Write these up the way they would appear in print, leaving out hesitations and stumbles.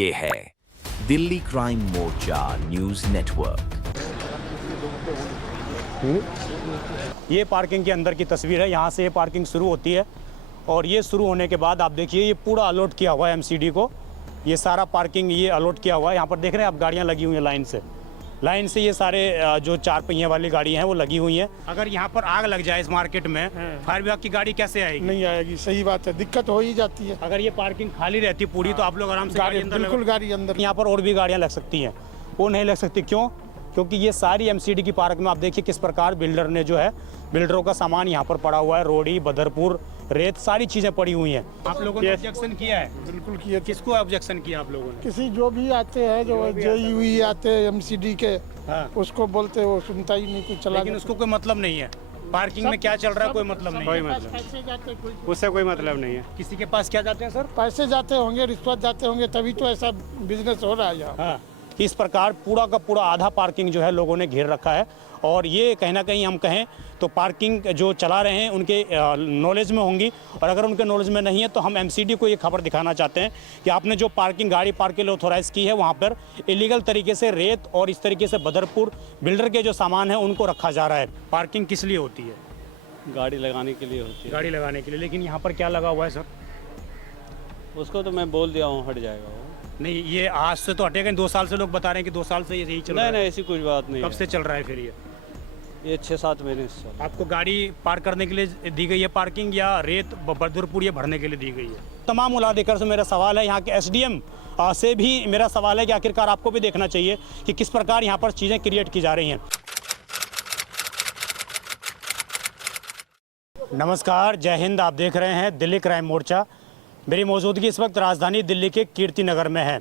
ये है दिल्ली क्राइम मोर्चा news network. ये पार्किंग के अंदर की तस्वीर है। यहाँ से ये पार्किंग शुरू होती है और ये शुरू होने के बाद आप देखिए ये पूरा अलॉट किया हुआ है एमसीडी को। ये सारा पार्किंग ये अलॉट किया हुआ है। यहाँ पर देख रहे हैं आप गाड़ियाँ लगी हुई हैं लाइन से ये सारे जो 4 पहिए वाली गाड़ियाँ हैं वो लगी हुई हैं। अगर यहाँ पर आग लग जाए इस मार्केट में फायर विभाग की गाड़ी कैसे आएगी? नहीं आएगी, सही बात है, दिक्कत हो ही जाती है। अगर ये पार्किंग खाली रहती पूरी तो आप लोग आराम से बिल्कुल गाड़ी अंदर। यहाँ पर और भी गाड़ियाँ लग सकती हैं, वो नहीं लग सकती। क्यों? क्योंकि ये सारी एमसीडी की पार्क में आप देखिए किस प्रकार बिल्डर ने जो है बिल्डरों का सामान यहाँ पर पड़ा हुआ है। रोड़ी, बदरपुर, रेत, सारी चीजें पड़ी हुई हैं। आप लोगों ने ऑब्जेक्शन किया है? बिल्कुल किया। किसको ऑब्जेक्शन किया आप लोगों ने? किसी जो भी आते हैं जो जेईई आते हैं एमसीडी के, उसको बोलते वो सुनता ही नहीं, कुछ चला। लेकिन उसको कोई मतलब नहीं है पार्किंग में क्या चल रहा है, कोई मतलब नहीं है। पैसे जाते, उससे कोई मतलब नहीं है। किसी के पास क्या जाते हैं सर? पैसे जाते होंगे, रिश्वत जाते होंगे, तभी तो ऐसा बिजनेस हो रहा है यहाँ। इस प्रकार पूरा का पूरा आधा पार्किंग जो है लोगों ने घेर रखा है। और ये कहीं ना कहीं हम कहें तो पार्किंग जो चला रहे हैं उनके नॉलेज में होंगी, और अगर उनके नॉलेज में नहीं है तो हम एमसीडी को ये खबर दिखाना चाहते हैं कि आपने जो पार्किंग गाड़ी पार्क के लिए ऑथोराइज़ की है वहाँ पर इलीगल तरीके से रेत और इस तरीके से बदरपुर बिल्डर के जो सामान है उनको रखा जा रहा है। पार्किंग किस लिए होती है? गाड़ी लगाने के लिए होती है। गाड़ी लगाने के लिए। लेकिन यहाँ पर क्या लगा हुआ है सर? उसको तो मैं बोल दिया हूँ, हट जाएगा वो। नहीं, ये आज से तो हटेगा। 2 साल से लोग बता रहे हैं कि 2 साल से ये यही चल रहा है। नहीं, ऐसी कुछ बात नहीं। कब से चल रहा है फिर ये 6-7 महीने से चल रहा है। आपको गाड़ी पार्क करने के लिए दी गई है पार्किंग, या रेत बदरपुर ये भरने के लिए दी गई है? तमाम मुलाजिर से मेरा सवाल है, यहाँ के एसडीएम से भी मेरा सवाल है कि आखिरकार आपको भी देखना चाहिए कि किस प्रकार यहाँ पर चीज़ें क्रिएट की जा रही हैं। नमस्कार, जय हिंद। आप देख रहे हैं दिल्ली क्राइम मोर्चा। मेरी मौजूदगी इस वक्त राजधानी दिल्ली के कीर्ति नगर में है।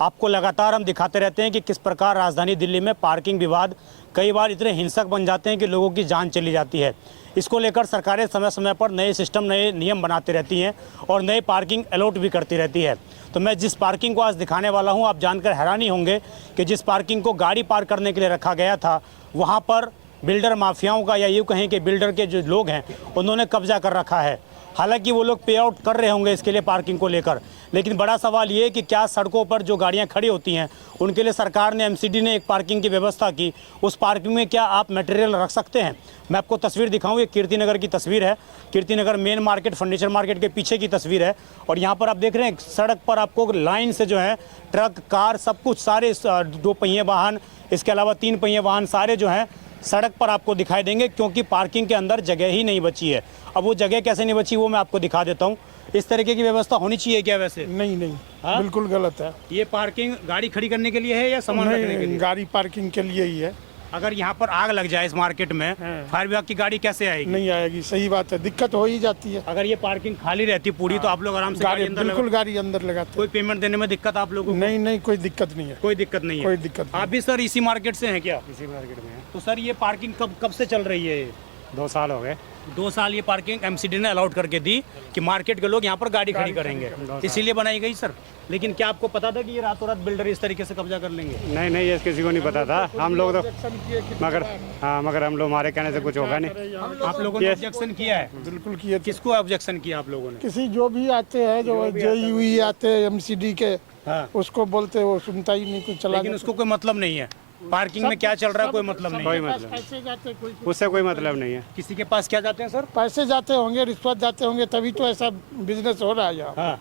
आपको लगातार हम दिखाते रहते हैं कि किस प्रकार राजधानी दिल्ली में पार्किंग विवाद कई बार इतने हिंसक बन जाते हैं कि लोगों की जान चली जाती है। इसको लेकर सरकारें समय समय पर नए सिस्टम, नए नियम बनाती रहती हैं और नए पार्किंग अलॉट भी करती रहती है। तो मैं जिस पार्किंग को आज दिखाने वाला हूँ, आप जानकर हैरानी होंगे कि जिस पार्किंग को गाड़ी पार्क करने के लिए रखा गया था वहाँ पर बिल्डर माफियाओं का, या यूँ कहें कि बिल्डर के जो लोग हैं उन्होंने कब्जा कर रखा है। हालांकि वो लोग पे आउट कर रहे होंगे इसके लिए पार्किंग को लेकर, लेकिन बड़ा सवाल ये है कि क्या सड़कों पर जो गाड़ियां खड़ी होती हैं उनके लिए सरकार ने, एमसीडी ने एक पार्किंग की व्यवस्था की, उस पार्किंग में क्या आप मटेरियल रख सकते हैं? मैं आपको तस्वीर दिखाऊं, ये कीर्ति नगर की तस्वीर है। Kirti Nagar main market, furniture market के पीछे की तस्वीर है। और यहाँ पर आप देख रहे हैं सड़क पर आपको लाइन से जो है ट्रक, कार, सब कुछ, सारे 2 पहिए वाहन, इसके अलावा 3 पहिए वाहन सारे जो हैं सड़क पर आपको दिखाई देंगे, क्योंकि पार्किंग के अंदर जगह ही नहीं बची है। अब वो जगह कैसे नहीं बची वो मैं आपको दिखा देता हूँ। इस तरीके की व्यवस्था होनी चाहिए क्या वैसे? नहीं, बिल्कुल गलत है। ये पार्किंग गाड़ी खड़ी करने के लिए है या सामान रखने के लिए? गाड़ी पार्किंग के लिए ही है। अगर यहाँ पर आग लग जाए इस मार्केट में फायर विभाग की गाड़ी कैसे आएगी? नहीं आएगी, सही बात है, दिक्कत हो ही जाती है। अगर ये पार्किंग खाली रहती पूरी तो आप लोग आराम से गाड़ी अंदर लगाते। कोई पेमेंट देने में दिक्कत आप लोगों को? नहीं, कोई दिक्कत नहीं है। कोई दिक्कत नहीं है। कोई दिक्कत। आप भी सर इसी मार्केट से हैं क्या? इसी मार्केट में है। तो सर ये पार्किंग कब से चल रही है? 2 साल हो गए। 2 साल ये पार्किंग एमसीडी ने अलाउड करके दी कि मार्केट के लोग यहाँ पर गाड़ी खड़ी करेंगे, इसीलिए बनाई गई सर। लेकिन क्या आपको पता था कि ये रातों रात बिल्डर इस तरीके से कब्जा कर लेंगे? नहीं, ये किसी को नहीं पता था। हम लोग तो मगर हम लोग, हमारे कहने से कुछ होगा नहीं। आप लोगों ने ऑब्जेक्शन किया है? बिल्कुल किया। किसको ऑब्जेक्शन किया आप लोगों ने? किसी जो भी आते हैं जो जेईई आते हैं एमसीडी के, उसको बोलते वो सुनता ही नहीं, कुछ चला। लेकिन उसको कोई मतलब नहीं है पार्किंग में क्या चल रहा है, कोई मतलब नहीं। कोई मतलब पैसे जाते, उससे कोई मतलब नहीं है। किसी के पास क्या जाते हैं सर? पैसे जाते होंगे, रिश्वत जाते होंगे, तभी तो ऐसा बिजनेस हो रहा है यहाँ।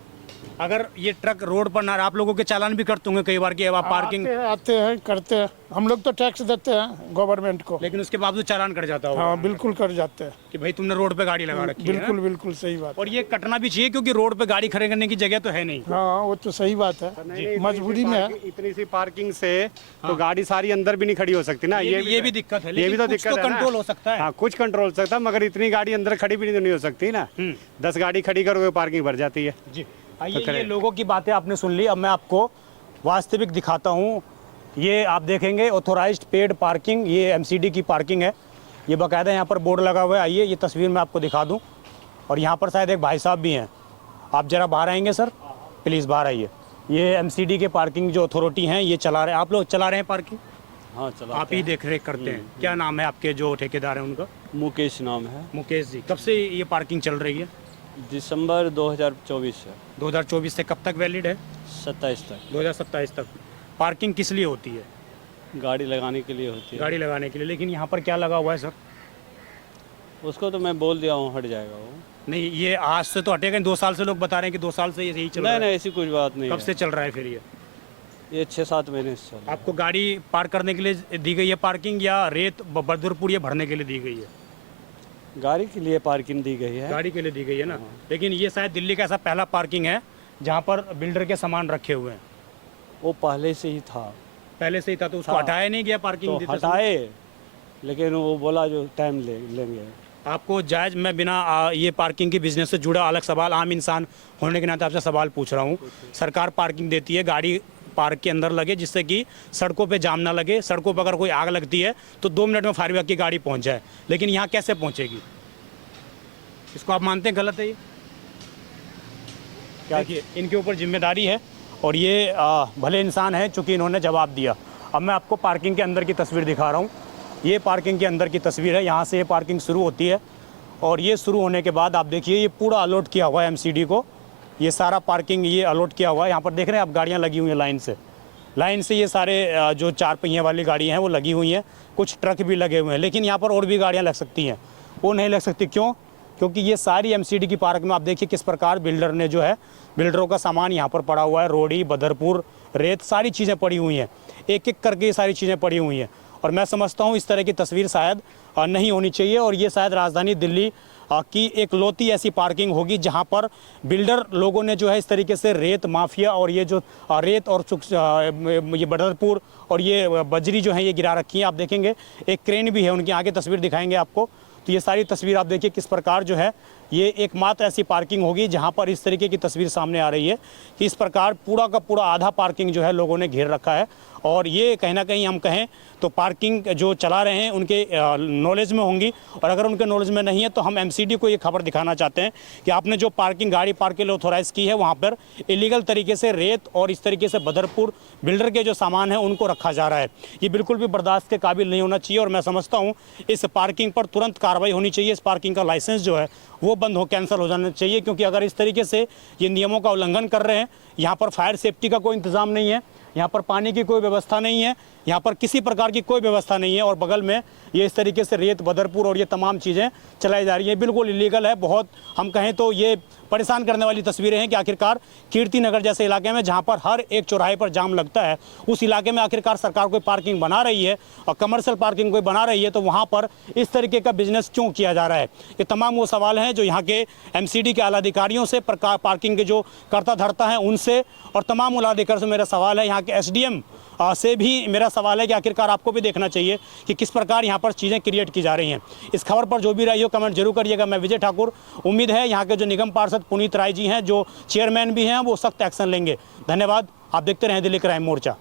अगर ये ट्रक रोड पर ना, आप लोगों के चालान भी करते होंगे कई बार कि आप पार्किंग आते हैं, करते हैं। हम लोग तो टैक्स देते हैं गवर्नमेंट को, लेकिन उसके बावजूद चालान कट जाता होगा। हाँ, बिल्कुल कर जाते हैं कि भाई तुमने रोड पे गाड़ी लगा रखी है। बिल्कुल सही बात। और ये कटना भी चाहिए क्योंकि रोड पे गाड़ी खड़े करने की जगह तो है नहीं। हाँ, वो तो सही बात है, मजबूरी में है। इतनी सी पार्किंग से तो गाड़ी सारी अंदर भी नहीं खड़ी हो सकती ना। ये भी दिक्कत है। ये भी तो दिक्कत है। कंट्रोल हो सकता है। हाँ, कुछ कंट्रोल हो सकता है, मगर इतनी गाड़ी अंदर खड़ी भी नहीं हो सकती ना। 10 गाड़ी खड़ी करोगे पार्किंग भर जाती है जी। ये लोगों की बातें आपने सुन ली। अब मैं आपको वास्तविक दिखाता हूँ। ये आप देखेंगे ऑथोराइज्ड पेड पार्किंग, ये एमसीडी की पार्किंग है। ये बाकायदा यहाँ पर बोर्ड लगा हुआ है। आइए ये तस्वीर मैं आपको दिखा दूँ। और यहाँ पर शायद एक भाई साहब भी हैं। आप ज़रा बाहर आएंगे सर, प्लीज़ बाहर आइए। ये एमसीडी के पार्किंग जो अथॉरिटी हैं ये चला रहे हैं। आप लोग चला रहे हैं पार्किंग? हाँ, चला। आप ही देख रेख करते हैं? क्या नाम है आपके जो ठेकेदार हैं उनका? मुकेश नाम है। मुकेश जी। कब से ये पार्किंग चल रही है? दिसंबर 2024 से 2024 से कब तक वैलिड है? 27 तक 2027 तक। पार्किंग किस लिए होती है? गाड़ी लगाने के लिए होती है। गाड़ी लगाने के लिए। लेकिन यहाँ पर क्या लगा हुआ है सर? उसको तो मैं बोल दिया हूँ, हट जाएगा वो। नहीं, ये आज से तो हटेगा। 2 साल से लोग बता रहे हैं कि 2 साल से ये यही चल रहा नहीं है। नहीं, ऐसी कुछ बात नहीं कब है। से चल रहा है फिर ये 6-7 महीने से चल रहा है। आपको गाड़ी पार्क करने के लिए दी गई है पार्किंग, या रेत बदरपुर ये भरने के लिए दी गई है? गाड़ी के लिए पार्किंग दी गई है। गाड़ी के लिए दी गई है ना। लेकिन ये शायद दिल्ली का ऐसा पहला पार्किंग है जहाँ पर बिल्डर के सामान रखे हुए हैं। वो पहले से ही था। पहले से ही था तो उसको हाँ। हटाया नहीं गया पार्किंग तो देते समय? हटाए, लेकिन वो बोला जो टाइम लेंगे। आपको जायज़, मैं बिना ये पार्किंग के बिजनेस से जुड़ा अलग सवाल, आम इंसान होने के नाते आपसे सवाल पूछ रहा हूँ। सरकार पार्किंग देती है, गाड़ी पार्क के अंदर लगे जिससे कि सड़कों पे जाम ना लगे। सड़कों पर अगर कोई आग लगती है तो 2 मिनट में फायर ब्रिगेड की गाड़ी पहुंच जाए, लेकिन यहाँ कैसे पहुंचेगी? इसको आप मानते हैं गलत है ये? देखिए, इनके ऊपर जिम्मेदारी है और ये भले इंसान है, चूँकि इन्होंने जवाब दिया। अब मैं आपको पार्किंग के अंदर की तस्वीर दिखा रहा हूँ। ये पार्किंग के अंदर की तस्वीर है। यहाँ से ये पार्किंग शुरू होती है और ये शुरू होने के बाद आप देखिए ये पूरा अलॉट किया हुआ है एमसीडी को। ये सारा पार्किंग ये अलॉट किया हुआ है। यहाँ पर देख रहे हैं आप, गाड़ियाँ लगी हुई हैं लाइन से ये सारे जो 4 पहिए वाली गाड़ियाँ हैं वो लगी हुई हैं। कुछ ट्रक भी लगे हुए हैं, लेकिन यहाँ पर और भी गाड़ियाँ लग सकती हैं। वो नहीं लग सकती, क्यों? क्योंकि ये सारी एमसीडी की पार्क में आप देखिए किस प्रकार बिल्डर ने जो है, बिल्डरों का सामान यहाँ पर पड़ा हुआ है। रोड़ी, बदरपुर, रेत, सारी चीज़ें पड़ी हुई हैं। एक एक करके ये सारी चीज़ें पड़ी हुई हैं और मैं समझता हूँ इस तरह की तस्वीर शायद नहीं होनी चाहिए। और ये शायद राजधानी दिल्ली की एक लौती ऐसी पार्किंग होगी जहाँ पर बिल्डर लोगों ने जो है इस तरीके से रेत माफिया और ये जो रेत और ये बदरपुर और ये बजरी जो है ये गिरा रखी है। आप देखेंगे एक क्रेन भी है, उनकी आगे तस्वीर दिखाएंगे आपको। तो ये सारी तस्वीर आप देखिए किस प्रकार जो है ये एकमात्र ऐसी पार्किंग होगी जहां पर इस तरीके की तस्वीर सामने आ रही है कि इस प्रकार पूरा का पूरा आधा पार्किंग जो है लोगों ने घेर रखा है। और ये कहीं ना कहीं हम कहें तो पार्किंग जो चला रहे हैं उनके नॉलेज में होंगी, और अगर उनके नॉलेज में नहीं है तो हम एमसीडी को ये खबर दिखाना चाहते हैं कि आपने जो पार्किंग गाड़ी पार्क के लिए ऑथोराइज़ की है वहाँ पर इलीगल तरीके से रेत और इस तरीके से बदरपुर बिल्डर के जो सामान है उनको रखा जा रहा है। ये बिल्कुल भी बर्दाश्त के काबिल नहीं होना चाहिए और मैं समझता हूँ इस पार्किंग पर तुरंत कार्रवाई होनी चाहिए। इस पार्किंग का लाइसेंस जो है वो बंद हो, कैंसिल हो जाना चाहिए, क्योंकि अगर इस तरीके से ये नियमों का उल्लंघन कर रहे हैं, यहाँ पर फायर सेफ्टी का कोई इंतजाम नहीं है, यहाँ पर पानी की कोई व्यवस्था नहीं है, यहाँ पर किसी प्रकार की कोई व्यवस्था नहीं है और बगल में ये इस तरीके से रेत, बदरपुर और ये तमाम चीज़ें चलाई जा रही हैं, बिल्कुल इलीगल है। बहुत हम कहें तो ये परेशान करने वाली तस्वीरें हैं कि आखिरकार कीर्ति नगर जैसे इलाके में जहाँ पर हर एक चौराहे पर जाम लगता है, उस इलाके में आखिरकार सरकार कोई पार्किंग बना रही है और कमर्शियल पार्किंग कोई बना रही है, तो वहाँ पर इस तरीके का बिजनेस क्यों किया जा रहा है? ये तमाम वो सवाल हैं जो यहाँ के एमसीडी के आला अधिकारियों से, पार्किंग के जो करता धरता है उनसे और तमाम आला अधिकारियों से मेरा सवाल है। यहाँ के एसडीएम से भी मेरा सवाल है कि आखिरकार आपको भी देखना चाहिए कि किस प्रकार यहाँ पर चीज़ें क्रिएट की जा रही हैं। इस खबर पर जो भी राय हो कमेंट जरूर करिएगा। मैं विजय ठाकुर, उम्मीद है यहाँ के जो निगम पार्षद पुनीत राय जी हैं, जो चेयरमैन भी हैं, वो सख्त एक्शन लेंगे। धन्यवाद। आप देखते रहें दिल्ली क्राइम मोर्चा।